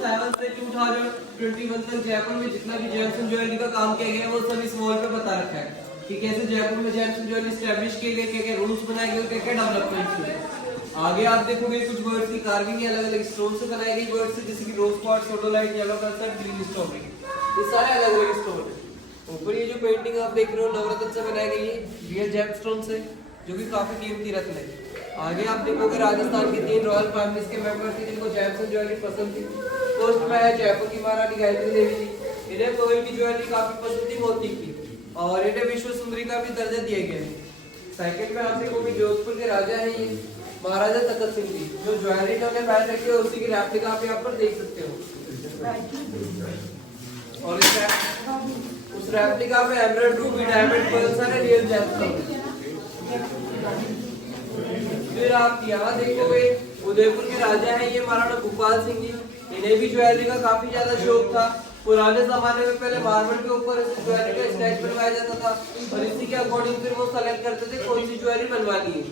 7 से 2021 तक जयपुर में जितना भी जेम्स एंड ज्वेलरी का काम किया गया है वो सब इस वॉल पे बता रखा है कि कैसे जयपुर में जेम्स एंड ज्वेलरी स्टैब्लिश किए गए, क्या क्या रूल्स बनाए गए, क्या क्या डेवलपमेंट हुए। आगे आप देखोगे कुछ बर्ड्स की कार्विंग अलग अलग स्टोन से बनाई गई बर्ड्स से, जैसे कि rose spot, sodalite, yellow colour, green stone, ये सारे अलग अलग स्टोन है। ऊपर ये जो पेंटिंग आप देख रहे हो नवरत्न से बनाई गई है, रियल जेमस्टोन से, जो कि काफी कीमती रत्न है। आगे आप देखोगे राजस्थान के 3 रॉयल फैमिलीज के मेंबर थे जिनको जेम्स एंड ज्वेलरी पसंद थी। फर्स्ट में है जयपुर की महारानी गायत्री देवी जी, इन्हें कोयल की ज्वेलरी काफी पसंद थी, मोती की, और इन्हें विश्व सुंदरी का भी दर्जा दिया गया है। सेकंड में आप देखोगे जोधपुर के राजा हैं ये महाराजा तखत सिंह जी, जो ज्वेलरी इन्होंने पहन रखी है उसी की रेप्लिका आप यहाँ पर देख सकते हो। और उस रेप्लिका में एमराल्ड, रूबी, डायमंड, पर्ल सारे रियल जेम्स। फिर आप यहाँ देखोगे उदयपुर के राजा हैं ये महाराणा भूपाल सिंह जी, इन्हें भी ज्वेलरी का काफी ज्यादा शौक था। पुराने जमाने में पहले मार्बल के ऊपर ऐसे ज्वेलरी का स्टैच बनवाया जाता था और इसी के अकॉर्डिंग फिर वो सेलेक्ट करते थे कौन सी ज्वेलरी बनवानी है।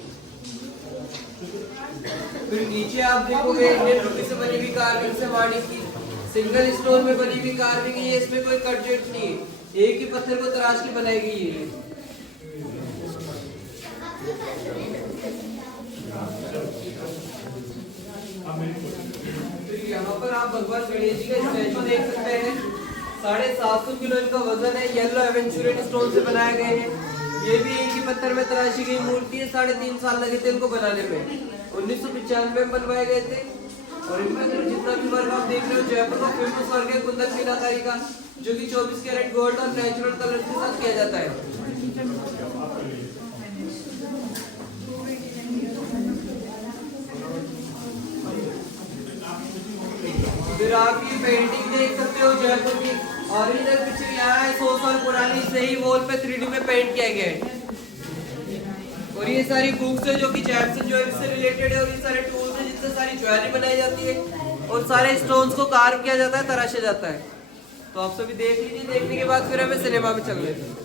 फिर नीचे आप देखोगे इंडियन रुपी से बनी हुई कार्विंग से माणी की सिंगल स्टोन में बनी हुई कार्विंग है, इसमें कोई कट जेट नहीं है, एक ही पत्थर को तराश के बनाई गई है। यहाँ पर आप भगवान गणेश जी का स्टैचू देख सकते हैं, 750 किलो इनका वजन है, येलो एवेंचुरियन स्टोन से बनाए गए हैं। ये भी एक ही पत्थर में तराशी गई मूर्ति है, 3.5 साल लगे थे इनको बनाने में, 1995 में बनवाए गए थे। और इनमें जितना भी वर्क आप देख रहे हो जयपुर का फेमस वर्क है कुंदन मीनाकारी का, जो कि 24 कैरेट गोल्ड और नेचुरल कलर के साथ किया जाता है। फिर आप ये पेंटिंग देख सकते हो जयपुर की ओरिजिनल पिक्चर यहाँ है, 100 साल पुरानी, सही वॉल पे 3D में पेंट किया गया है। और ये सारी बुक्स है जो कि जेम्स एंड ज्वेलरी से रिलेटेड है, और ये सारे टूल्स हैं जिससे सारी ज्वेलरी बनाई जाती है और सारे स्टोन्स को कार्व किया जाता है, तराशा जाता है। तो आप सभी देख लीजिए, देखने के बाद फिर हमें सिनेमा में चल लेते हैं।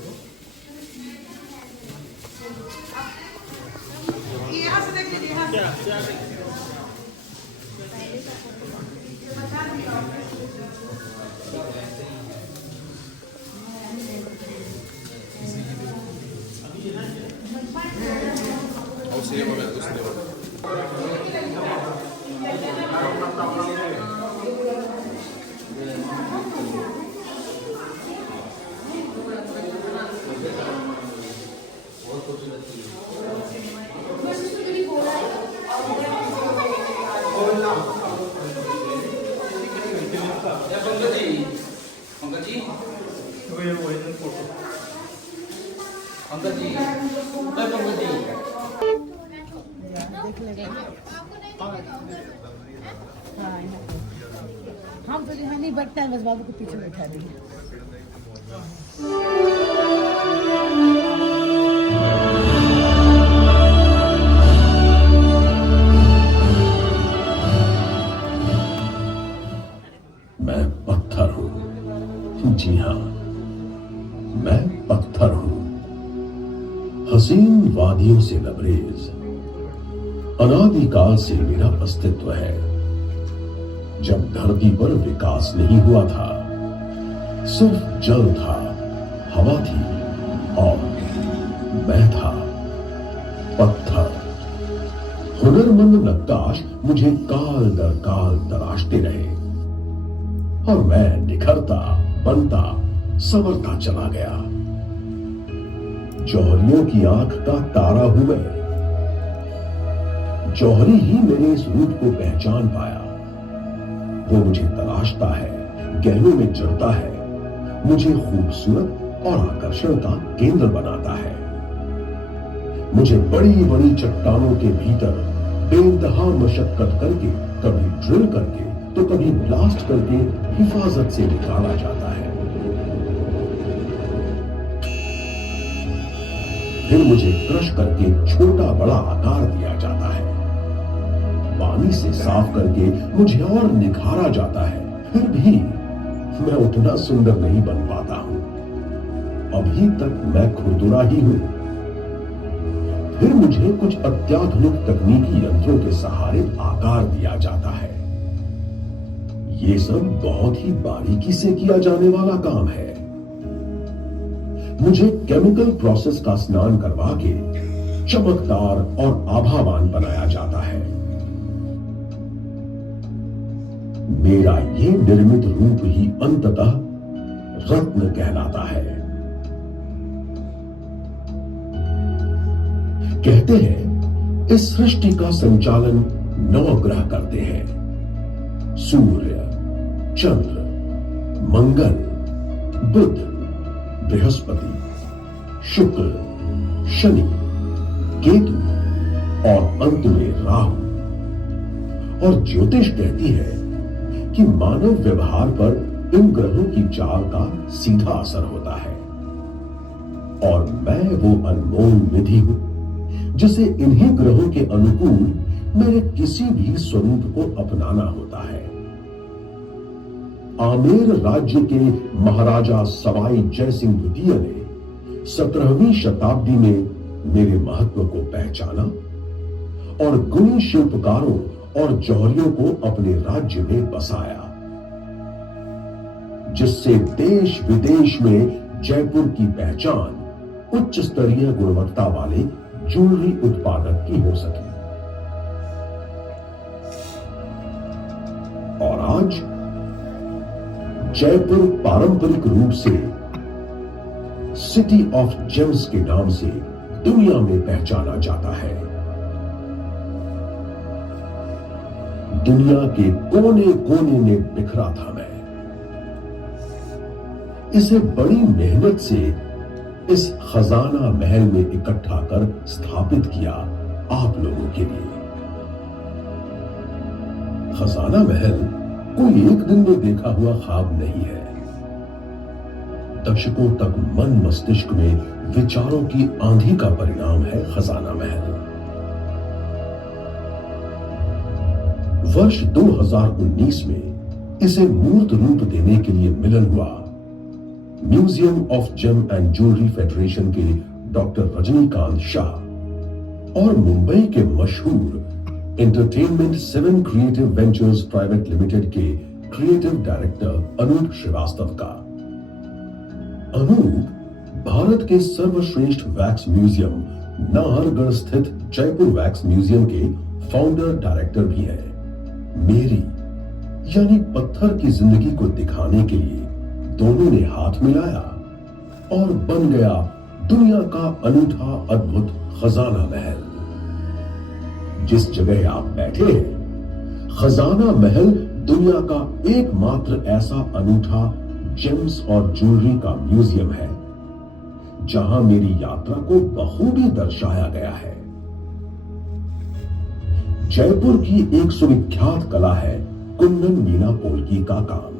सिनेमा में सिनेमा में अंकल जी देख लेगा। हम तो यहाँ नहीं बैठता है, बस बाबू को पीछे बैठा देंगे। मैं पत्थर हूँ, जी हाँ, मैं पत्थर हूँ। हसीन वादियों से लबरेज अनादिकाल से मेरा अस्तित्व है। जब धरती पर विकास नहीं हुआ था, सिर्फ जल था, हवा थी और मैं था पत्थर। हुनरमंद नक्काश मुझे काल दर काल तराशते रहे और मैं निखरता, बनता, संवरता चला गया। जौहरियों की आंख का तारा हूं मैं। जौहरी ही मेरे इस रूप को पहचान पाया। वो मुझे तलाशता है, गहनों में चढ़ता है, मुझे खूबसूरत और आकर्षण का केंद्र बनाता है। मुझे बड़ी बड़ी चट्टानों के भीतर बेइंतहा मशक्कत करके, कभी ड्रिल करके तो कभी ब्लास्ट करके हिफाजत से निकाला जाता है। फिर मुझे क्रश करके छोटा बड़ा आकार दिया जाता है। पानी से साफ करके मुझे और निखारा जाता है। फिर भी मैं उतना सुंदर नहीं बन पाता हूं। अभी तक मैं खुरदुरा ही हूं। फिर मुझे कुछ अत्याधुनिक तकनीकी यंत्रों के सहारे आकार दिया जाता है। ये सब बहुत ही बारीकी से किया जाने वाला काम है। मुझे केमिकल प्रोसेस का स्नान करवा के चमकदार और आभावान बनाया जाता है। मेरा ये निर्मित रूप ही अंततः रत्न कहलाता है। कहते हैं इस सृष्टि का संचालन 9 ग्रह करते हैं, सूर्य, चंद्र, मंगल, बुध, बृहस्पति, शुक्र, शनि, केतु और अंत में राहु। और ज्योतिष कहती है कि मानव व्यवहार पर इन ग्रहों की चाल का सीधा असर होता है। और मैं वो अनमोल निधि हूं जिसे इन्हीं ग्रहों के अनुकूल मेरे किसी भी स्वरूप को अपनाना होता है। आमेर राज्य के महाराजा सवाई जयसिंह द्वितीय ने 17वीं शताब्दी में मेरे महत्व को पहचाना और गुणी शिल्पकारों और जौहरियों को अपने राज्य में बसाया, जिससे देश विदेश में जयपुर की पहचान उच्च स्तरीय गुणवत्ता वाले ज्वेलरी उत्पादक की हो सके। और आज जयपुर पारंपरिक रूप से सिटी ऑफ जेम्स के नाम से दुनिया में पहचाना जाता है। दुनिया के कोने कोने में बिखरा था मैं। इसे बड़ी मेहनत से इस खजाना महल में इकट्ठा कर स्थापित किया आप लोगों के लिए। खजाना महल कोई एक दिन में देखा हुआ ख्वाब नहीं है। दशकों तक मन मस्तिष्क में विचारों की आंधी का परिणाम है खजाना महल। वर्ष 2019 में इसे मूर्त रूप देने के लिए मिलन हुआ museum of gem and jewellery federation के डॉक्टर रजनीकांत शाह और मुंबई के मशहूर entertainment 7 creative ventures private limited के क्रिएटिव डायरेक्टर अनूप श्रीवास्तव का। अनूप भारत के सर्वश्रेष्ठ वैक्स म्यूजियम नाहरगढ़ स्थित जयपुर वैक्स म्यूजियम के फाउंडर डायरेक्टर भी हैं। मेरी यानी पत्थर की जिंदगी को दिखाने के लिए दोनों ने हाथ मिलाया और बन गया दुनिया का अनूठा अद्भुत खजाना महल। जिस जगह आप बैठे हैं, खजाना महल दुनिया का एकमात्र ऐसा अनूठा जेम्स और ज्वेलरी का म्यूजियम है जहां मेरी यात्रा को बखूबी दर्शाया गया है। जयपुर की एक सुविख्यात कला है कुंदन मीना पोल्की का काम।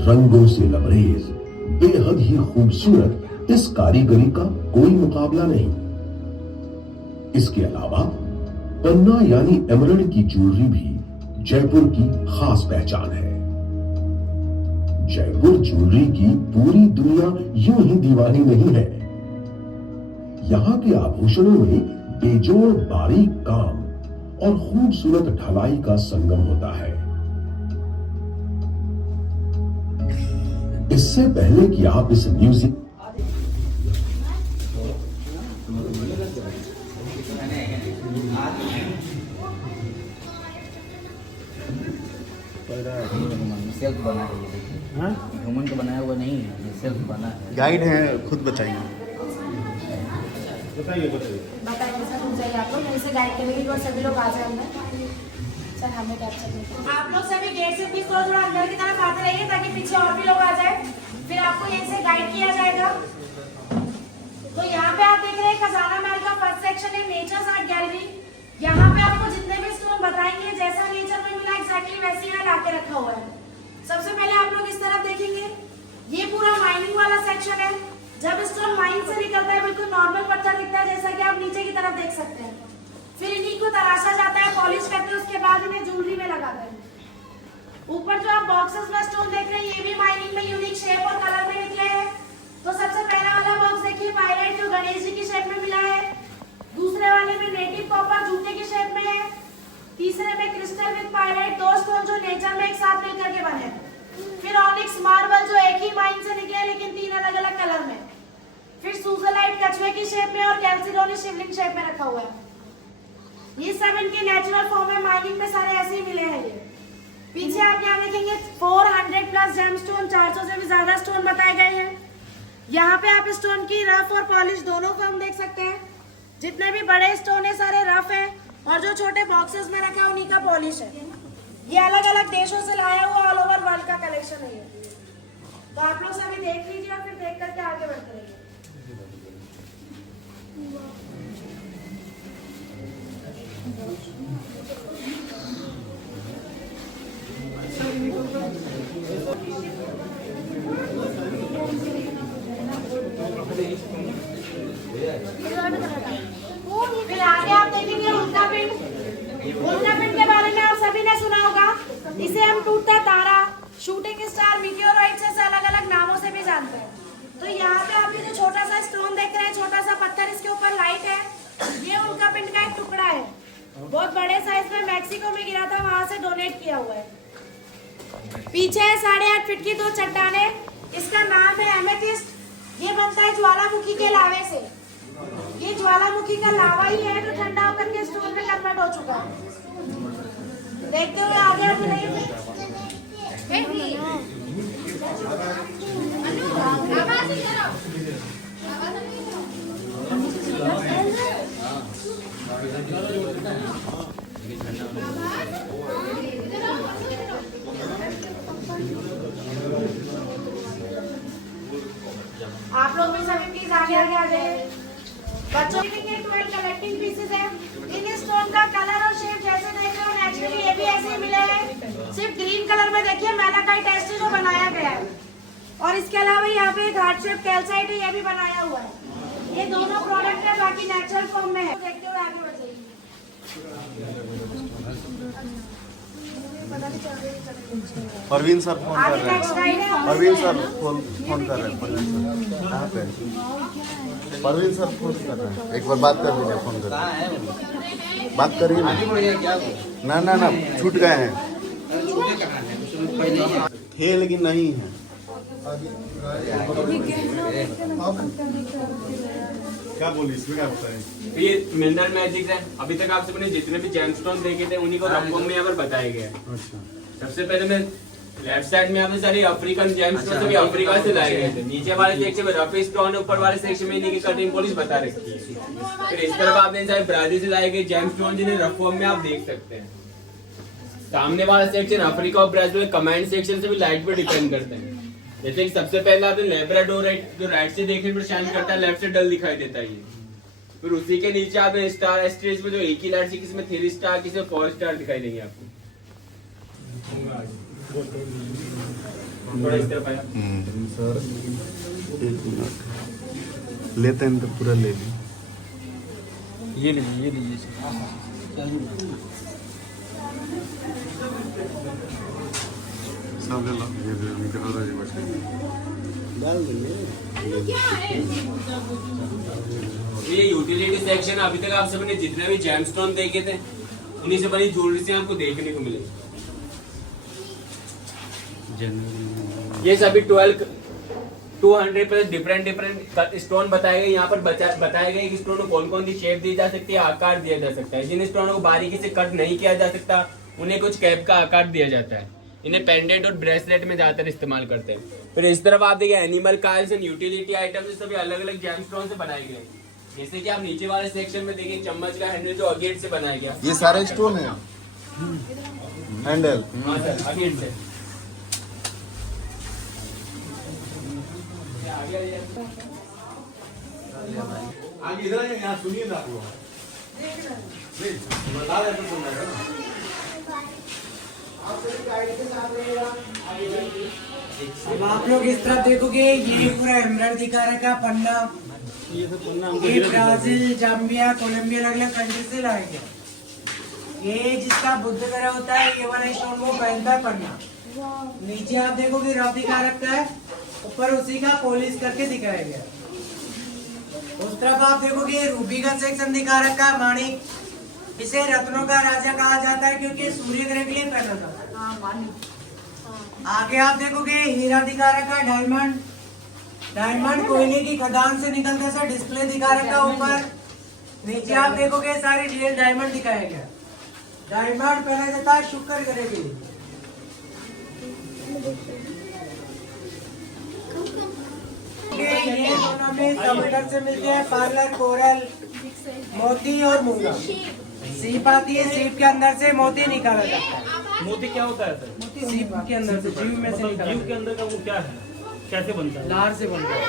रंगों से लबरेज बेहद ही खूबसूरत इस कारीगरी का कोई मुकाबला नहीं। इसके अलावा पन्ना यानी एमरल्ड की ज्वेलरी भी जयपुर की खास पहचान है। जयपुर ज्वेलरी की पूरी दुनिया यूं ही दीवानी नहीं है। यहां के आभूषणों में बेजोड़ बारीक काम और खूबसूरत ढलाई का संगम होता है। इससे पहले कि आप इस म्यूजिक सेल्फ बना है ये देखिए, ह्यूमन का बनाया हुआ नहीं है, ये सेल्फ बना है। गाइड हैं, खुद बताइए। बताइए सर, रुक जाइए आप लोग, मेरे से गाइड करेंगे और सभी लोग आ जाए अंदर। सर हमें कैप्चर नहीं। आप लोग सभी गेट से प्लीज थोड़ा अंदर की तरफ आते रहिए ताकि पीछे और भी लोग आ जाए, फिर आपको यहीं से गाइड किया जाएगा। तो यहाँ पे आप देख रहे हैं खजाना महल का फर्स्ट सेक्शन है नेचर्स आर्ट गैलरी। यहाँ पे आपको जितने भी स्टोन बताएंगे जैसा नेचर में मिला एग्जैक्टली वैसे यहाँ लाके रखा हुआ है। सबसे पहले आप लोग इस तरफ देखेंगे, ये पूरा माइनिंग वाला सेक्शन है। जब स्टोन माइन से निकलता है बिल्कुल नॉर्मल पत्थर दिखता है, जैसा कि आप नीचे की तरफ देख सकते हैं। फिर इन्हीं को तराशा जाता है, पॉलिश करते हैं, उसके बाद इन्हें ज्वेलरी में लगाते हैं। ऊपर जो आप बॉक्सेस में स्टोन देख रहे हैं, ये भी माइनिंग में यूनिक शेप और कलर में निकले हैं। तो सबसे पहला वाला बॉक्स देखिए, पायलाइट जो गणेश जी की शेप में मिला है। दूसरे वाले में नेटिव कॉपर जूते की शेप में है। तीसरे में क्रिस्टल विद पायराइट, 2 स्टोन जो नेचर में एक साथ मिलकर के बने हैं। फिर ऑनिक्स मार्बल जो एक ही माइन से निकले लेकिन 3 अलग अलग कलर में। फिर सूजोलाइट कछुए की शेप में और कैल्सिडोनी शिवलिंग शेप में रखा हुआ है। ये सब इनके नेचुरल फॉर्म में, माइनिंग में सारे ऐसे ही मिले हैं। ये पीछे आप यहाँ देखेंगे 400 प्लस जेम स्टोन, 400 से भी ज्यादा स्टोन बताए गए हैं। यहाँ पे आप स्टोन की रफ और पॉलिश दोनों फॉर्म देख सकते हैं। जितने भी बड़े स्टोन है सारे रफ है और जो छोटे बॉक्सेस में रखा है उन्हीं का पॉलिश है। ये अलग अलग देशों से लाया हुआ ऑल ओवर वर्ल्ड का कलेक्शन है ये। तो आप लोग सभी देख लीजिए और फिर देख करके आगे बढ़ते रहिए। फिर आगे आप देखेंगे उल्का पिंड। उल्का पिंड के बारे में आप सभी ने सुना होगा। इसे हम टूटता तारा, शूटिंग स्टार, मीटियोराइट से अलग अलग नामों से भी जानते हैं। तो यहाँ पे आप ये जो छोटा सा स्टोन देख रहे हैं, छोटा सा पत्थर, इसके ऊपर लाइट है, ये उल्का पिंड का एक टुकड़ा है। बहुत बड़े साइज में मैक्सिको में गिरा था, वहां से डोनेट किया हुआ है। पीछे है 8.5 फीट की 2 चट्टाने, इसका नाम है एमेथिस्ट। ये बनता है ज्वालामुखी के लावे से। ये ज्वालामुखी का लावा ही है जो ठंडा होकर के स्टोन में कन्वर्ट हो चुका है। देखते हुए आगे बढ़ेंगे। आप लोग भी सभी प्लीज आगे आ जाइए। बच्चों के 12 कलेक्टिंग पीसेस है। इन स्टोन का कलर और शेप जैसे देख रहे हो नेचुरली ये भी ऐसे ही मिले हैं। सिर्फ ग्रीन कलर में देखिए मैलाकाइट टेस्ट जो बनाया गया है और इसके अलावा यहाँ पे एक हार्ट शेप कैल्साइट है, ये भी बनाया हुआ है। ये दोनों प्रोडक्ट है, बाकी नेचुरल फॉर्म में है। देखते हुए आगे बढ़ जाइए। परवीन सर फोन कर रहे हैं। परवीन सर फोन कर रहे हैं। कहाँ पे? परवीन सर फोन कर रहे हैं। एक बार बात कर लीजिए, फोन कर बात करिए ना। ना छूट गए हैं, थे लेकिन नहीं है। क्या बोली इसमें, क्या बताएं? ये मिनरल मैजिक है। अभी तक आप सबने जितने भी जेमस्टोन देखे थे उन्हीं को रंगों में यहाँ पर बताया गया है। अच्छा, सबसे पहले मैं लेफ्ट साइड में यहाँ पे सारे अफ्रीकन जेमस्टोन सभी अफ्रीका से लाए गए थे। नीचे वाले सेक्शन में रफ स्टोन है, ऊपर वाले सेक्शन में इन्हीं की कटिंग पॉलिश बता रखी है। फिर इस तरफ आपने सारे ब्राजील से लाए गए जेमस्टोन जिन्हें रफ फॉर्म में आप देख सकते हैं। सामने वाला सेक्शन अफ्रीका और ब्राजील में कमांड सेक्शन से भी लाइट पे डिपेंड करते हैं। जैसे कि सबसे पहले आपने लेब्राडोराइट जो राइट से देखने पर शाइन करता है, लेफ्ट से डल दिखाई देता है ये। फिर उसी के नीचे आपने स्टार एस्ट्रेस में जो एक ही लाइट से किसी में 3 स्टार किसी में 4 स्टार दिखाई देंगे आपको। थोड़ा इस तरफ आया। सर एक मिनट लेते हैं तो पूरा ले लीजिए। ये लीजिए सब ले लो, ये निकल रहा है बच्चे डाल देंगे। ये यूटिलिटी सेक्शन। अभी तक आप सबने जितने भी जेमस्टोन देखे थे उन्हीं से बनी ज्वेलरी से आपको देखने को मिलेगी। ये सभी 200 प्लस डिफरेंट स्टोन बताए गए। यहाँ पर बताया गया कि स्टोन को कौन कौन सी शेप दी जा सकती है, आकार दिया जा सकता है। जिन स्टोनों को बारीकी से कट नहीं किया जा सकता उन्हें कुछ कैप का आकार दिया जाता है। इन्हें पेंडेंट और ब्रेसलेट में ज्यादातर इस्तेमाल करते हैं। फिर इस तरफ आप देखिए animal cards and utility items सभी अलग अलग जेमस्टोन से बनाए गए। जैसे कि आप नीचे वाले सेक्शन में देखिए चम्मच का हैंडल जो अगेट से बनाया गया। ये सारे स्टोन है हैंडल। हाँ सर, अगेट से। आगे इधर यहाँ सुनिए ना आप लोग, बता रहे तो सुन रहे हो। अब आप लोग इस तरफ देखोगे ये पूरा एमराल्ड दिखा रखा पन्ना। ये ब्राजील, जाम्बिया, कोलंबिया अलग अलग कंट्री से लाया गया। ये जिसका बुद्ध ग्रह होता है ये वाला स्टोन वो पहनता है पन्ना। नीचे आप देखोगे रफ दिखा रखा है, ऊपर उसी का पॉलिश करके दिखाया गया। उस तरफ आप देखोगे रूबी का सेक्शन दिखा रखा है, माणिक। इसे रत्नों का राजा कहा जाता है क्योंकि सूर्य ग्रह के लिए पहना जाता है। आगे आप देखोगे हीरा दिखा रखा है, डायमंड। डायमंड कोयले की खदान से निकलता सा डिस्प्ले दिखा रखा ऊपर। नीचे आप देखोगे सारे रियल डायमंड दिखाया गया। डायमंड पहना जाता है शुक्र ग्रह के लिए। ये दोनों में समुद्र से मिलते हैं पार्लर, कोरल, मोती और मूंगा। सीप आती है, सीप के अंदर से मोती निकाला जाता है। मोती क्या होता है सर? सीप के अंदर से, जीव में से निकाला जीव के अंदर का वो क्या है, कैसे बनता है? लार से बनता है।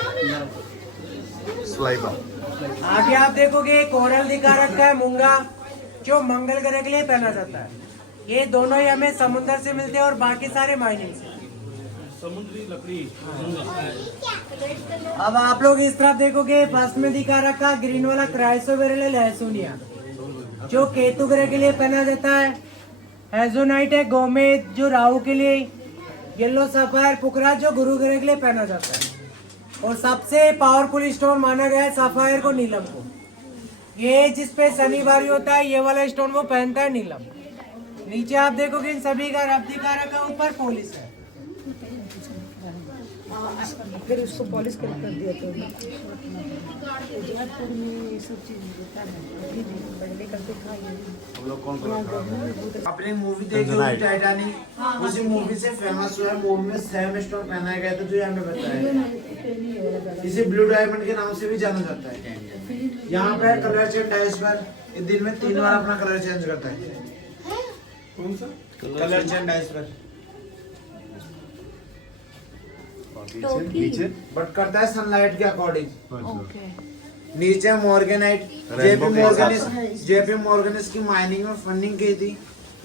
स्लाइबा। आगे आप देखोगे कोरल दिखा रखा है, मूंगा, जो मंगल ग्रह के लिए पहना जाता है। ये दोनों ही हमें समुद्र से मिलते हैं और बाकी सारे माइनिंग से। समुद्री लकड़ी। अब आप लोग इस तरफ देखोगे, फर्स्ट में दिखा रखा ग्रीन वाला क्राइसोबेरिल लहसुनिया, जो केतु ग्रह के लिए पहना जाता है। हेजोनाइट है गोमेद, जो राहु के लिए। येलो सफायर पुकरा, जो गुरु ग्रह के लिए पहना जाता है। और सबसे पावरफुल स्टोन माना गया है सफायर को, नीलम को। ये जिसपे शनिवार होता है, ये वाला स्टोन वो पहनता है, नीलम। नीचे आप देखोगे इन सभी का रब दिखा रखा, ऊपर पॉलिश है। फिर उसको पॉलिश कर दिया तो जोधपुर में ये सब चीज होता है। पहले करते अपनी मूवी देखी होगी टाइटैनिक, उसी मूवी से फेमस हुआ है। मूवी में सेम स्टोन पहनाया गया था जो यहाँ पे बताया गया। इसे ब्लू डायमंड के नाम से भी जाना जाता है। यहाँ पे कलर चेंज डाइस पर दिन में 3 बार अपना कलर चेंज करता है। कौन सा कलर चेंज डाइस पर नीचे बट करता है सनलाइट के अकॉर्डिंग। नीचे मॉर्गेनाइट, जेपी मॉर्गन इसकी माइनिंग और फंडिंग की थी,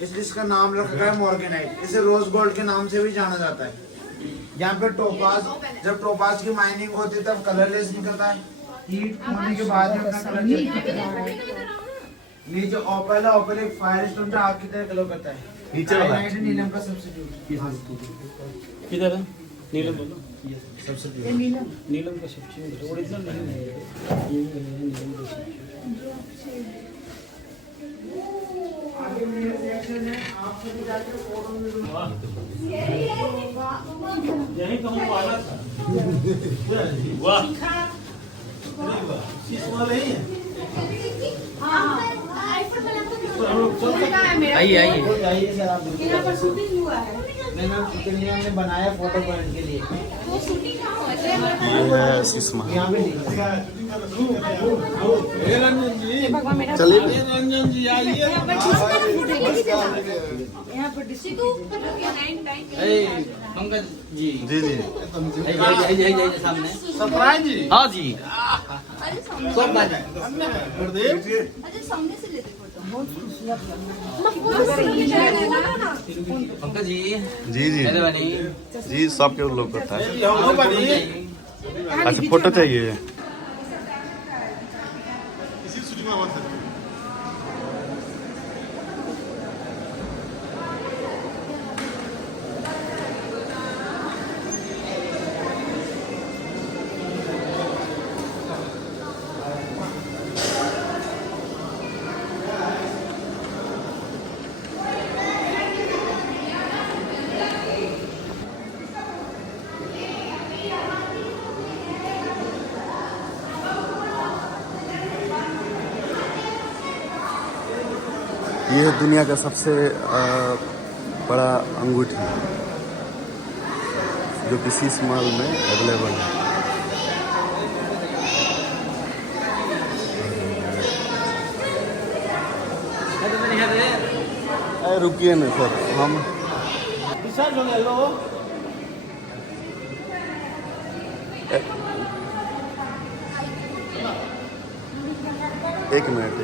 इसलिए इसका नाम रखा गया है मॉर्गेनाइट। इसे रोज गोल्ड के नाम से भी जाना जाता है। यहाँ पे टोपाज, जब टोपाज की माइनिंग होती है तब कलरलेस निकलता है। हीट होने के बाद में अपना कलर चेंज करता है। नीचे ओपल है, ओपल एक फायर स्टोन जो आग की तरह ग्लो करता है। नीचे वाला नीलम का सब्स्टिट्यूट। किधर है नीलम? बोलो सब्स्टिट्यूट नीलम का सब्स्टिट्यूट ओरिजिनल नहीं है। ये नीलम का आगे मेरे रिएक्शन है, आप सभी जाके फोटो में यही तो हम वाला था। वाह आइए आइए। सर आप नहीं मैम, शूटिंग नहीं हमने बनाया फोटो पॉइंट के लिए। ये है सिस्मा। यहाँ पे चलिए रंजन जी आइए। यहाँ पर पंकज जी जी जी सामने। सरप्राइज जी। हाँ जी। सब गुरुदेव पंकज जी जी जी मेहरबानी। जी सबके लोग करता है। हम लोग बनी अच्छा फोटो चाहिए। ये है दुनिया का सबसे बड़ा अंगूठी जो किसी मॉल में अवेलेबल है। अरे रुकिए ना सर, हम एक मिनट।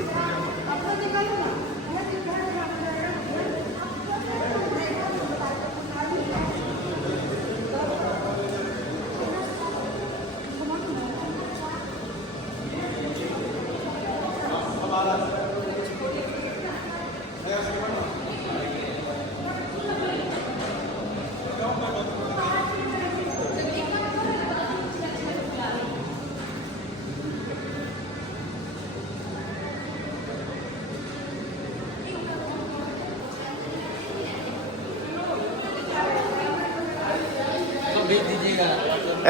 भेज दीजिएगा।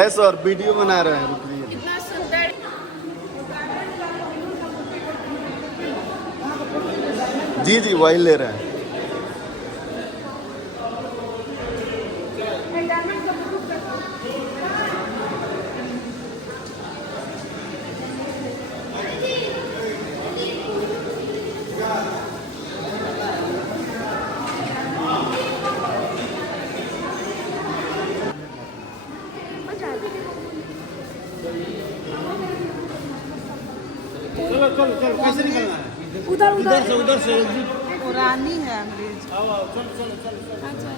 ऐसा और वीडियो बना रहे हैं, रुक रही है। इतना सुंदर जी जी वही ले रहे हैं। चलो चलो चलो, कैसे निकलना है? उधर इधर से उधर से पुरानी है अंग्रेज। आओ आओ, चलो चलो चलो चलो। अच्छा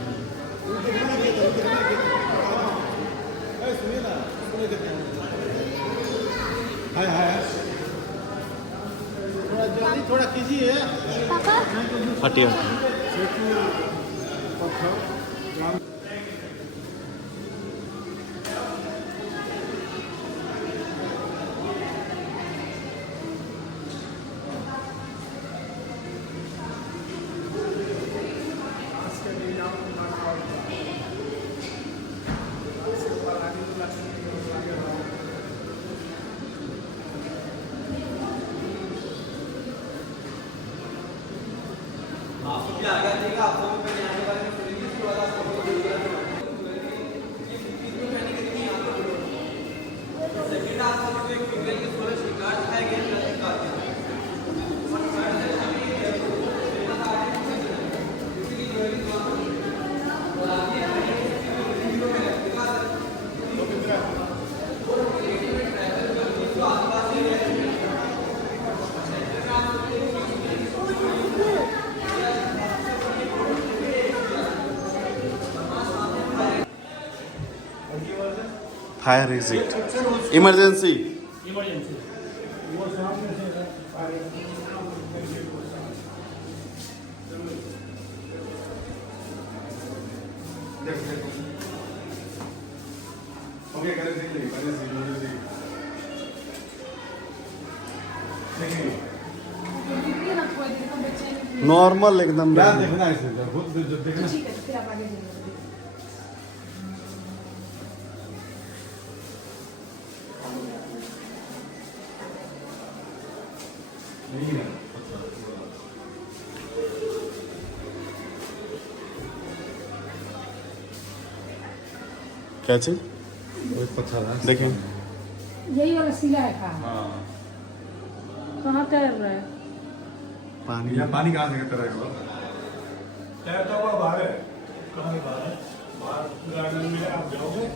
सुनिए ना, सुनिए कितने हाय हाय हाय। थोड़ा जल्दी थोड़ा कीजिए। हटिए आपको भी आगे देगा, आपको भी पहले आने वाले में खुलेगी, उसके बाद आपको सेकंड आपको एक फीमेल की सोलर शिकार दिखाई गई है। Fire exit emergency. इमरजेंसी वो सामने से ओके करे देख ले इमरजेंसी। नॉर्मल एकदम देखना है इसे खुद देखना। फिर आप आगे चलिए। नहीं है क्या चीज पत्थर है। देखें यही वाला सिला है कहाँ? कहाँ तैर रहा है? पानी पानी कहाँ से तरह तैरता हुआ बाहर है। कहाँ बाहर है? बाहर गार्डन में आप जाओगे।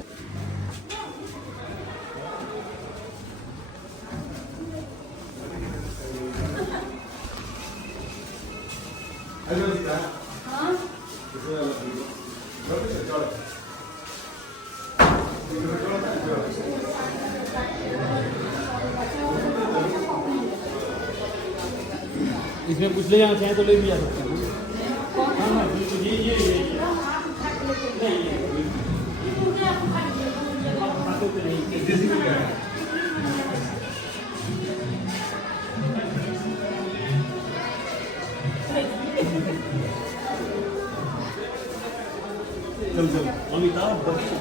इसमें कुछ ले जाना चाहें तो ले भी जा सकते हैं। हाँ हाँ बिल्कुल ये चल चल अमिताभ बच्चन